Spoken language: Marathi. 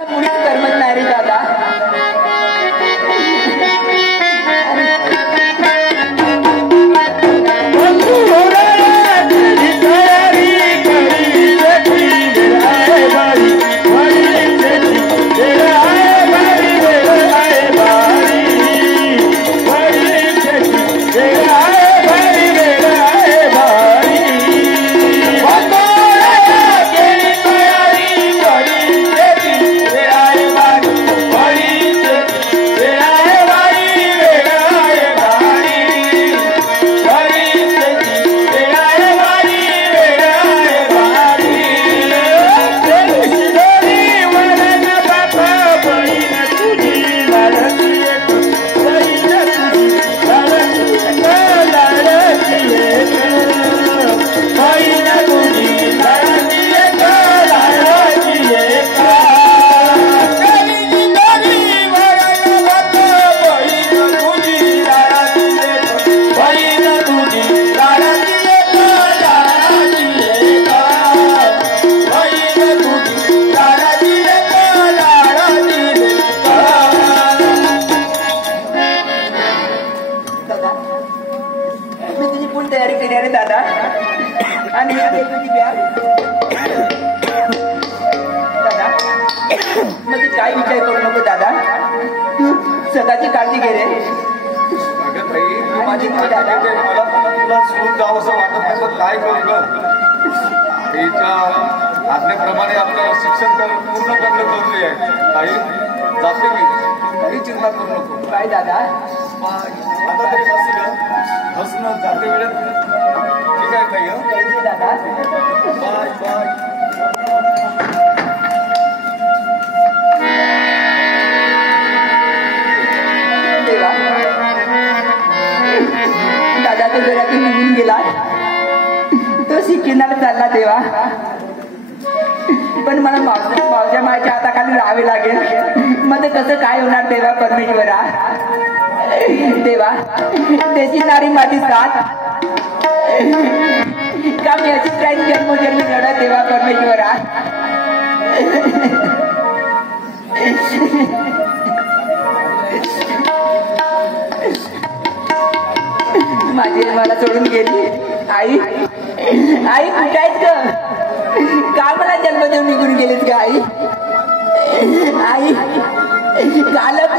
मुळीच करमत नाही रे दादा. काय विचार करू नको दादा, स्वतःची काळजी घे रे. माझी मला तुला सोडून जावं असं वाटत नाही, पण काय करू ग. आईच्या आज्ञेप्रमाणे आपलं शिक्षण पूर्ण चांगलं करून आहे. काही जाते मी, काही चिंता करू नको. काय दादा आता तरी हसणं जाते वेळेत ठीक आहे काही दादा. Bye bye. दादा तो घरातून निघून गेला, तो सिक्कीनाला चालला देवा. पण मला मावच्या माझ्या हाताखाली राहावे लागेल. मध्ये कसं काय होणार देवा परमेश्वरा. देवा त्याची नारी माझी साथ का मी अशीच राहील जन्मोजन्मी लढत देवा परमेश्वरा. माझी मला सोडून गेली. आई आई कुठे आहेत ग. का मला जन्म देऊन निघून गेलीत का आई. आई झालं